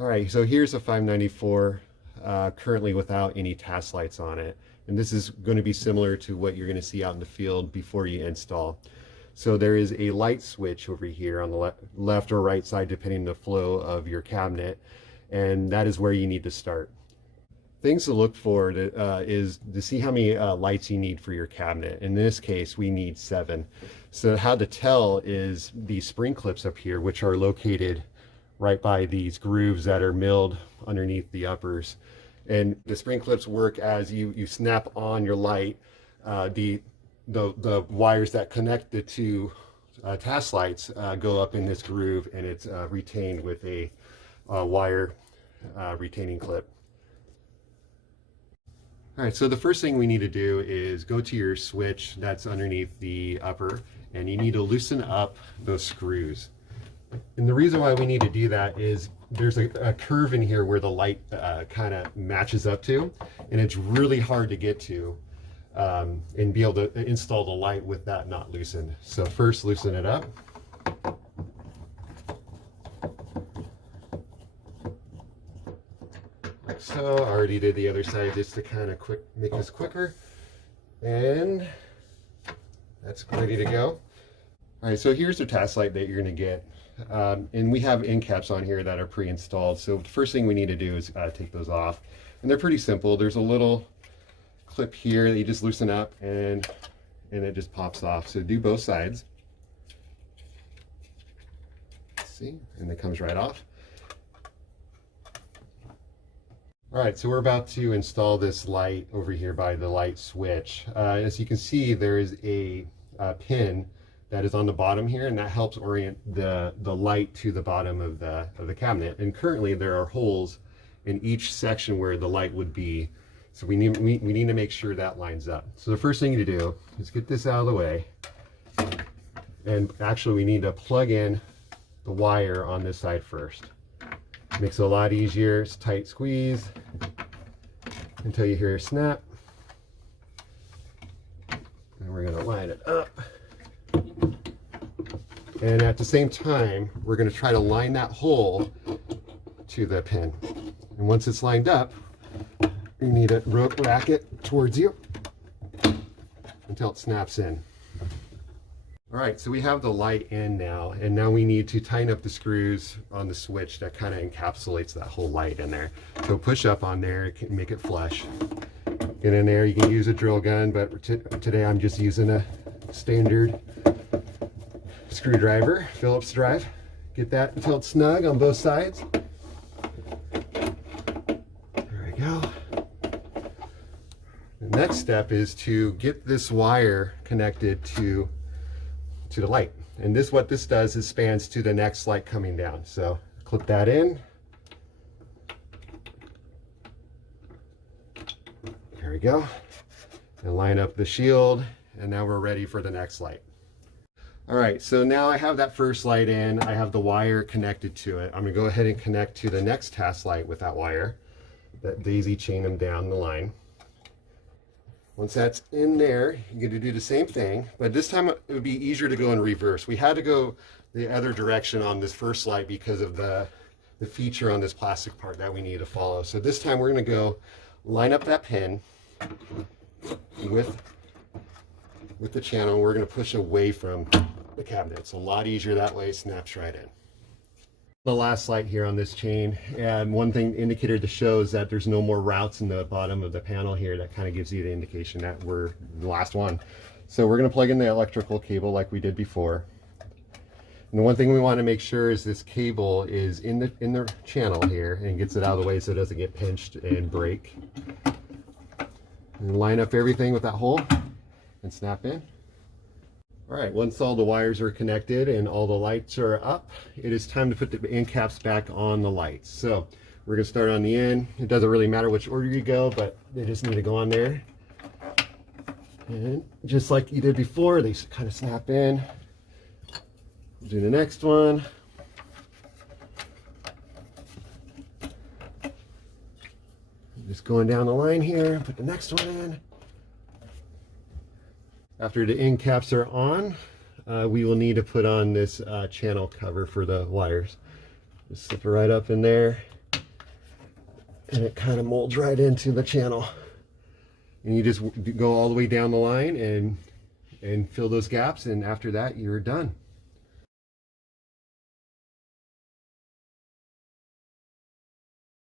All right, so here's a 594 currently without any task lights on it. And this is going to be similar to what you're going to see out in the field before you install. So there is a light switch over here on the left or right side, depending on the flow of your cabinet. And that is where you need to start. Things to look for is to see how many lights you need for your cabinet. In this case, we need 7. So how to tell is these spring clips up here, which are located right by these grooves that are milled underneath the uppers. And the spring clips work as you snap on your light. The wires that connect the two task lights go up in this groove, and it's retained with a wire retaining clip. All right, so the first thing we need to do is go to your switch that's underneath the upper, and you need to loosen up those screws. And the reason why we need to do that is there's a curve in here where the light kind of matches up to, and it's really hard to get to and be able to install the light with that not loosened. So first loosen it up. Like so. I already did the other side just to kind of make this quicker. And that's ready to go. All right, so here's the task light that you're going to get. And we have end caps on here that are pre-installed. So the first thing we need to do is take those off. And they're pretty simple. There's a little clip here that you just loosen up and it just pops off. So do both sides. See, and it comes right off. All right, so we're about to install this light over here by the light switch. As you can see, there is a pin that is on the bottom here, and that helps orient the light to the bottom of the cabinet. And currently there are holes in each section where the light would be. So we need to make sure that lines up. So the first thing to do is get this out of the way. And actually we need to plug in the wire on this side first. Makes it a lot easier. It's a tight squeeze until you hear a snap. And we're gonna line it up. And at the same time, we're going to try to line that hole to the pin. And once it's lined up, you need to rack it towards you until it snaps in. All right, so we have the light in now, and now we need to tighten up the screws on the switch that kind of encapsulates that whole light in there. So push up on there, make it flush. Get in there, you can use a drill gun, but today I'm just using a standard screwdriver, Phillips drive. Get that until it's snug on both sides. There we go. The next step is to get this wire connected to the light. And what this does is spans to the next light coming down. So clip that in. There we go. And line up the shield, and now we're ready for the next light. All right, so now I have that first light in. I have the wire connected to it. I'm gonna go ahead and connect to the next task light with that wire. That daisy chain them down the line. Once that's in there, you're gonna do the same thing, but this time it would be easier to go in reverse. We had to go the other direction on this first light because of the feature on this plastic part that we need to follow. So this time we're gonna go line up that pin with the channel. We're gonna push away from the cabinet. It's a lot easier that way, it snaps right in. The last light here on this chain, and one thing indicator to show is that there's no more routes in the bottom of the panel here. That kind of gives you the indication that we're the last one. So we're going to plug in the electrical cable like we did before. And the one thing we want to make sure is this cable is in the channel here and gets it out of the way so it doesn't get pinched and break. And line up everything with that hole and snap in. All right, once all the wires are connected and all the lights are up, it is time to put the end caps back on the lights. So we're gonna start on the end. It doesn't really matter which order you go, but they just need to go on there. And just like you did before, they kind of snap in. Do the next one. Just going down the line here, put the next one in. After the end caps are on, we will need to put on this channel cover for the wires. Just slip it right up in there. and it kind of molds right into the channel. And you just go all the way down the line and fill those gaps, and after that you're done.